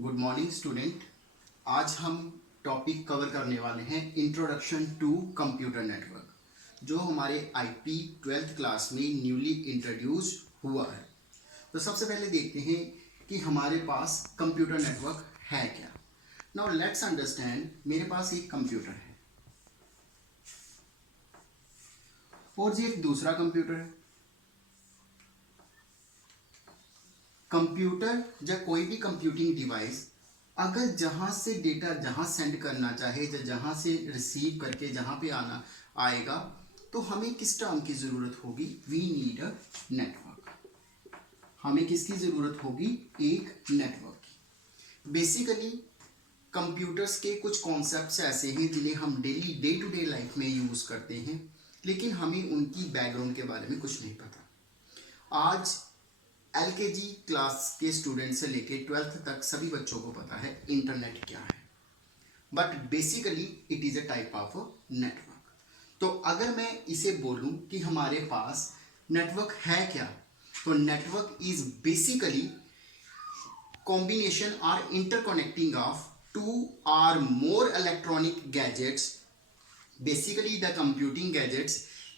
Good morning student. आज हम topic cover करने वाले हैं इंट्रोडक्शन टू कंप्यूटर नेटवर्क, जो हमारे आईपी 12th क्लास में न्यूली इंट्रोड्यूस हुआ है। तो सबसे पहले देखते हैं कि हमारे पास कंप्यूटर नेटवर्क है क्या। नाउ लेट्स अंडरस्टैंड, मेरे पास एक कंप्यूटर है और ये एक दूसरा कंप्यूटर है। कंप्यूटर या कोई भी कंप्यूटिंग डिवाइस अगर जहां से डेटा जहां सेंड करना चाहे या जहां से रिसीव करके जहां पे आना आएगा, तो हमें किस टर्म की ज़रूरत होगी? We need a network. हमें किसकी ज़रूरत होगी? एक नेटवर्क की। बेसिकली कंप्यूटर्स के कुछ कॉन्सेप्ट्स ऐसे हैं जिन्हें हम daily day to day life में यूज़ करते हैं, लेकिन हमें उनकी बैकग्राउंड के बारे में कुछ नहीं पता। आज एलकेजी क्लास के स्टूडेंट से लेके 12th तक सभी बच्चों को पता है इंटरनेट क्या है, but basically it is a type of network. तो अगर मैं इसे बोलूं कि हमारे पास नेटवर्क है क्या, तो network is basically combination or interconnecting of two or more electronic gadgets, basically the computing gadgets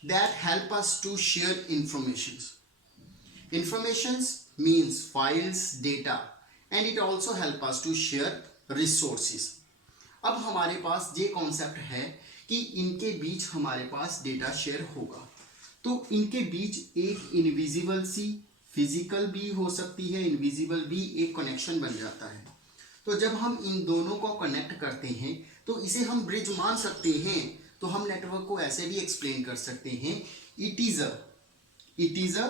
that help us to share informations means files, data, and it also help us to share resources. अब हमारे पास ये concept है कि इनके बीच हमारे पास data share होगा, तो इनके बीच एक इनविजिबल सी, फिजिकल भी हो सकती है, इनविजिबल भी एक कनेक्शन बन जाता है। तो जब हम इन दोनों को कनेक्ट करते हैं तो इसे हम ब्रिज मान सकते हैं। तो हम नेटवर्क को ऐसे भी एक्सप्लेन कर सकते हैं, it is a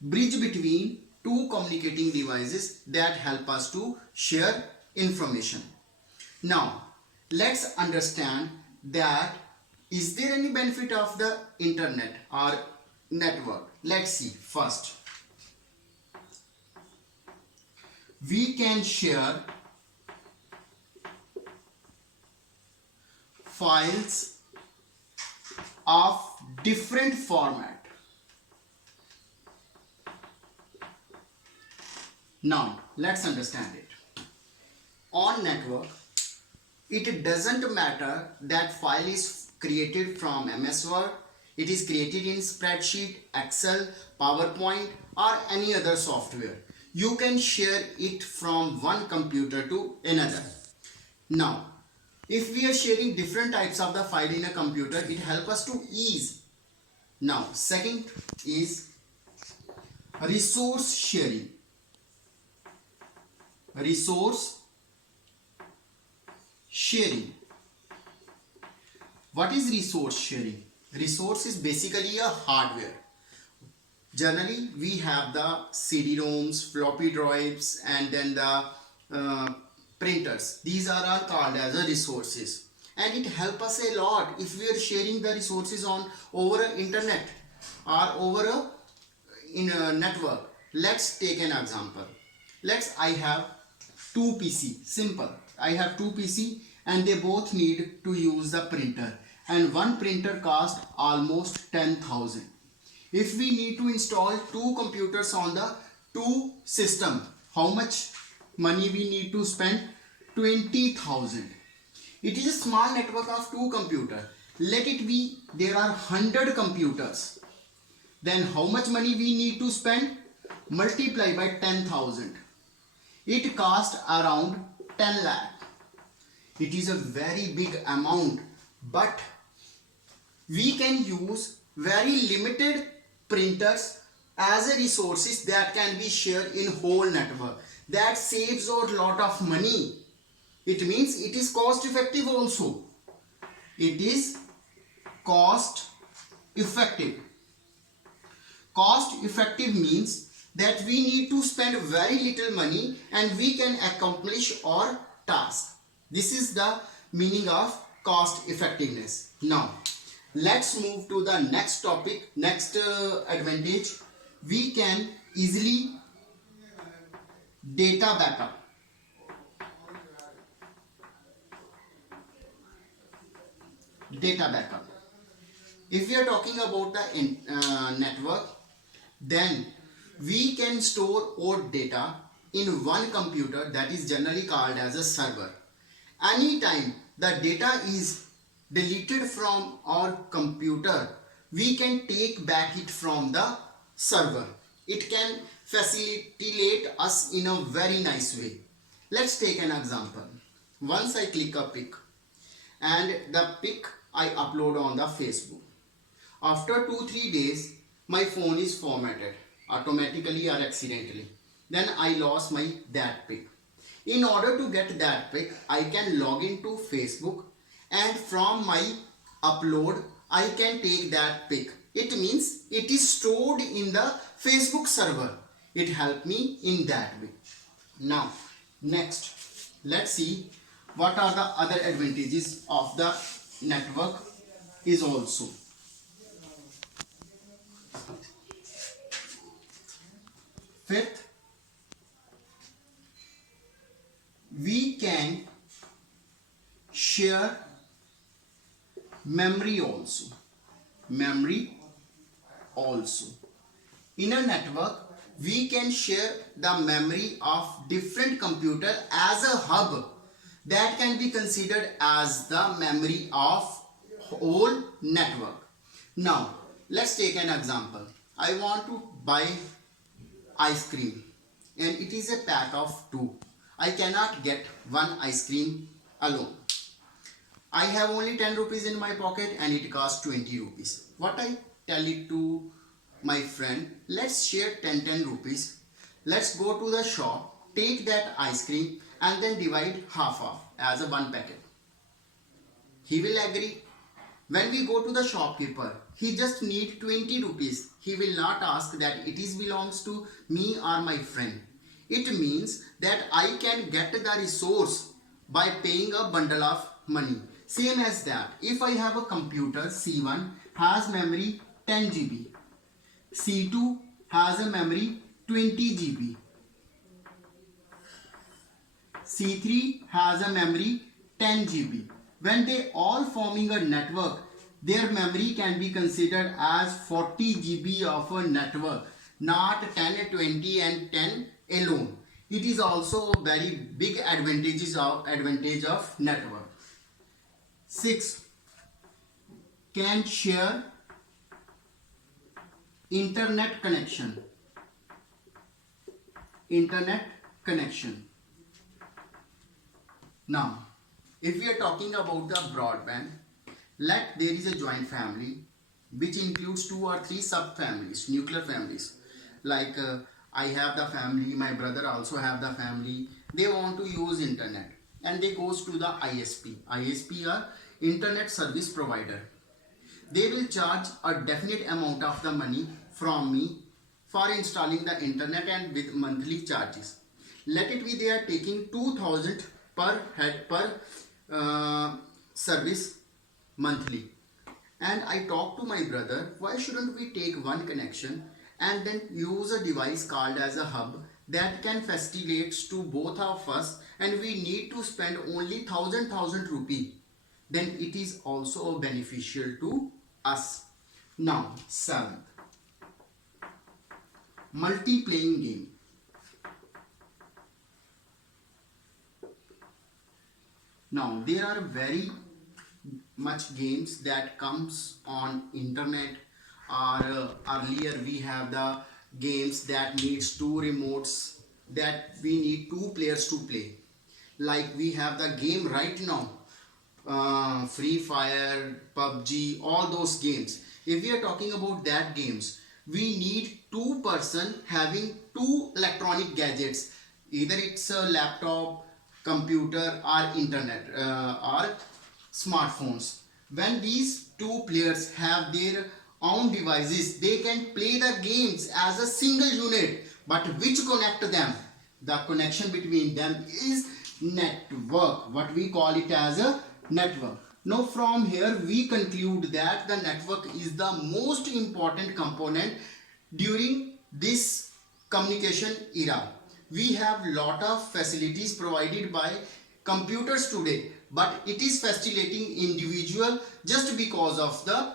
bridge between two communicating devices that help us to share information. Now let's understand that is there any benefit of the internet or network? Let's see. First, we can share files of different format. Now let's understand it. On network, it doesn't matter that file is created from MS Word, it is created in spreadsheet, Excel, PowerPoint or any other software. You can share it from one computer to another. Now if we are sharing different types of the file in a computer, it helps us to ease. Now second is resource sharing. Resource sharing. What is resource sharing? Resource is basically a hardware. Generally we have the CD-ROMs, floppy drives, and then the printers. These are all called as a resources, and it helps us a lot if we are sharing the resources on over a internet or over a network. Let's take an example. I have two PC. Simple. I have two PC and they both need to use the printer, and one printer cost almost 10,000. If we need to install two computers on the two system, how much money we need to spend? 20,000. It is a small network of two computers. Let it be there are 100 computers. Then how much money we need to spend? Multiply by 10,000. It cost around 10 lakh. It is a very big amount, but we can use very limited printers as a resources that can be shared in whole network. That saves a lot of money. It means it is cost effective also. It is cost effective. Cost effective means that we need to spend very little money and we can accomplish our task. This is the meaning of cost effectiveness. Now let's move to the next topic. Next advantage, we can easily data backup. Data backup. If we are talking about the network, then we can store our data in one computer, that is generally called as a server. Anytime the data is deleted from our computer, we can take back it from the server. It can facilitate us in a very nice way. Let's take an example. Once I click a pic and the pic I upload on the Facebook. After 2-3 days, my phone is formatted automatically or accidentally. Then I lost that pic. In order to get that pic, I can log into Facebook, and from my upload, I can take that pic. It means it is stored in the Facebook server. It helped me in that way. Now, next, let's see what are the other advantages of the network is also. Fifth, we can share memory also. Memory also. In a network, we can share the memory of different computer as a hub that can be considered as the memory of whole network. Now, let's take an example. I want to buy ice cream and it is a pack of 2. I cannot get one ice cream alone. I have only 10 rupees in my pocket and it costs 20 rupees. What I tell it to my friend, let's share 10 rupees. Let's go to the shop, take that ice cream and then divide half off as a one packet. He will agree. When we go to the shopkeeper, he just need 20 rupees. He will not ask that it is belongs to me or my friend. It means that I can get the resource by paying a bundle of money. Same as that. If I have a computer, C1 has memory 10 GB. C2 has a memory 20 GB. C3 has a memory 10 GB. When they all forming a network, their memory can be considered as 40 GB of a network, not 10, 20 and 10 alone. It is also a very big advantage of network. 6. Can share internet connection. Internet connection. Now, if we are talking about the broadband, there is a joint family which includes 2 or 3 sub-families, nuclear families. Like I have the family, my brother also have the family. They want to use internet and they goes to the ISP. ISP are internet service provider. They will charge a definite amount of the money from me for installing the internet and with monthly charges. Let it be they are taking 2000 per head per service monthly. And I talked to my brother, why shouldn't we take one connection and then use a device called as a hub that can facilitate to both of us, and we need to spend only 1000 rupee. Then it is also beneficial to us. Now, 7th, multi-playing game. Now, there are very much games that comes on internet, or earlier we have the games that needs 2 remotes, that we need 2 players to play. Like we have the game right now, Free Fire, PUBG, all those games. If we are talking about that games, we need 2 person having 2 electronic gadgets. Either it's a laptop, computer or internet or smartphones. When these 2 players have their own devices, they can play the games as a single unit. But which connect them? The connection between them is network. What we call it as a network. Now from here we conclude that the network is the most important component during this communication era. We have lot of facilities provided by computers today, but it is facilitating individual just because of the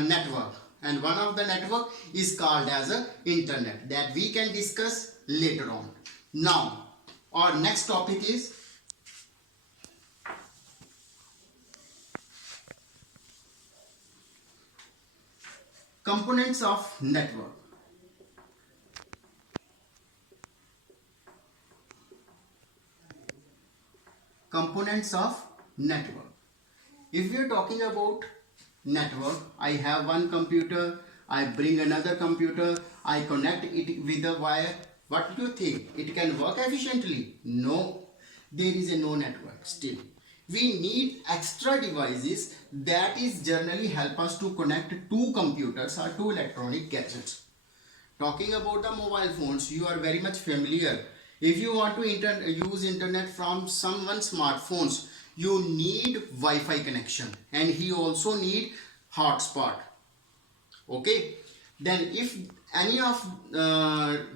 network, and one of the network is called as a internet that we can discuss later on. Now, our next topic is components of network. Components of network. If we are talking about network, I have one computer, I bring another computer, I connect it with a wire. What do you think? It can work efficiently? No, there is a no network still. We need extra devices that is generally help us to connect two computers or two electronic gadgets. Talking about the mobile phones, you are very much familiar. If you want to use internet from someone's smartphones, you need Wi-Fi connection, and he also need hotspot. Okay, then if any of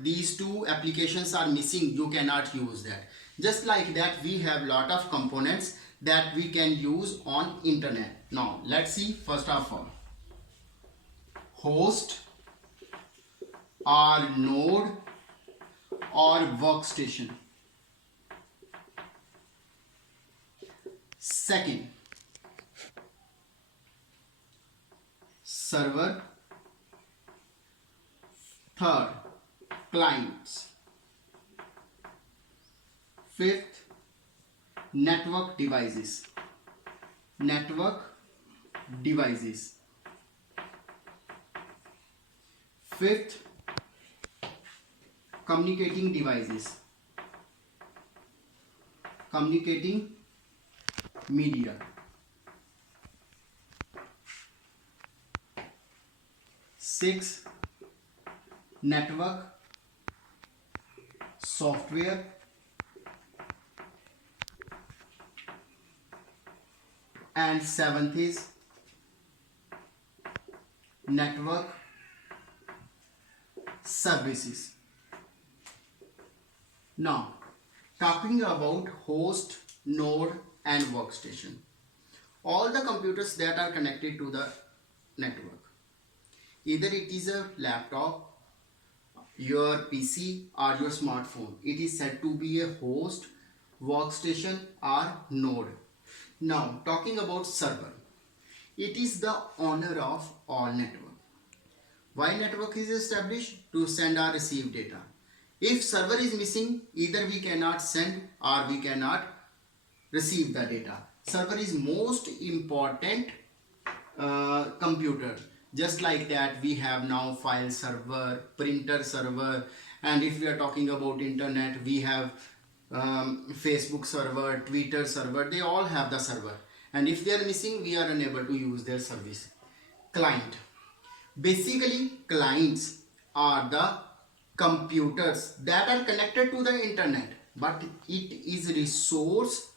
these two applications are missing, you cannot use that. Just like that, we have lot of components that we can use on internet. Now let's see. First of all, host or node or workstation. Second, server. Third, clients. Fifth, network devices. Network devices. Fifth, communicating devices. Communicating media. Six, network software. And seventh is network services. Now, talking about host, node and workstation. All the computers that are connected to the network, either it is a laptop, your PC or your smartphone, it is said to be a host, workstation or node. Now, talking about server, it is the owner of all network. Why network is established? To send or receive data. If server is missing, either we cannot send or we cannot receive the data. Server is most important computer. Just like that, we have now file server, printer server, and if we are talking about internet, we have Facebook server, Twitter server. They all have the server, and if they are missing, we are unable to use their service. Client. Basically, clients are the computers that are connected to the internet, but it is resource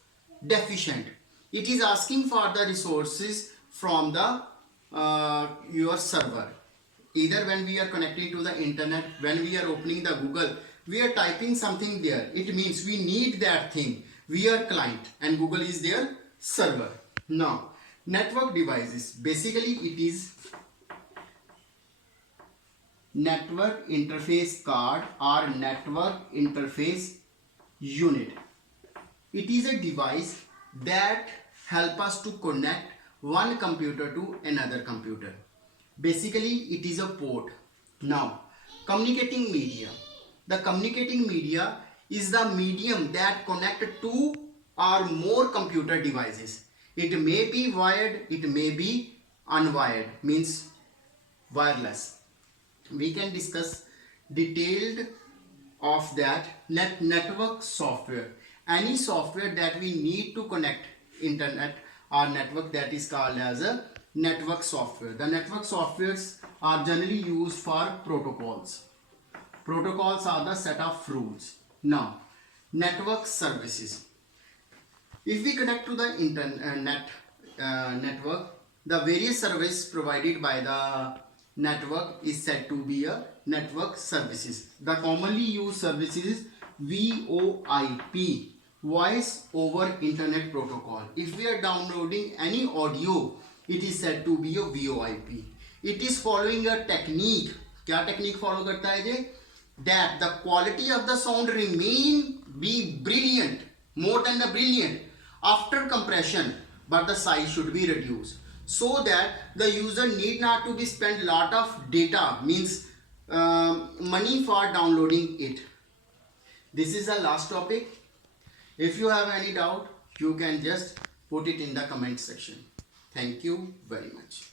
deficient. It is asking for the resources from the your server. Either when we are connecting to the internet, when we are opening the Google, we are typing something there. It means we need that thing. We are client and Google is their server. Now, network devices. Basically, it is network interface card or network interface unit. It is a device that help us to connect one computer to another computer. Basically, it is a port. Now, communicating media. The communicating media is the medium that connect two or more computer devices. It may be wired, it may be unwired, means wireless. We can discuss detailed of that. Network software. Any software that we need to connect internet or network, that is called as a network software. The network softwares are generally used for protocols. Protocols are the set of rules. Now, network services. If we connect to the internet network, the various services provided by the network is said to be a network services. The commonly used services is VoIP, voice over internet protocol. If we are downloading any audio, it is said to be a VoIP. It is following a technique. क्या technique follow करता है ये? that the quality of the sound remain be brilliant, more than the brilliant after compression, but the size should be reduced so that the user need not to be spend lot of data, means money for downloading it. This is the last topic. If you have any doubt, you can just put it in the comment section. Thank you very much.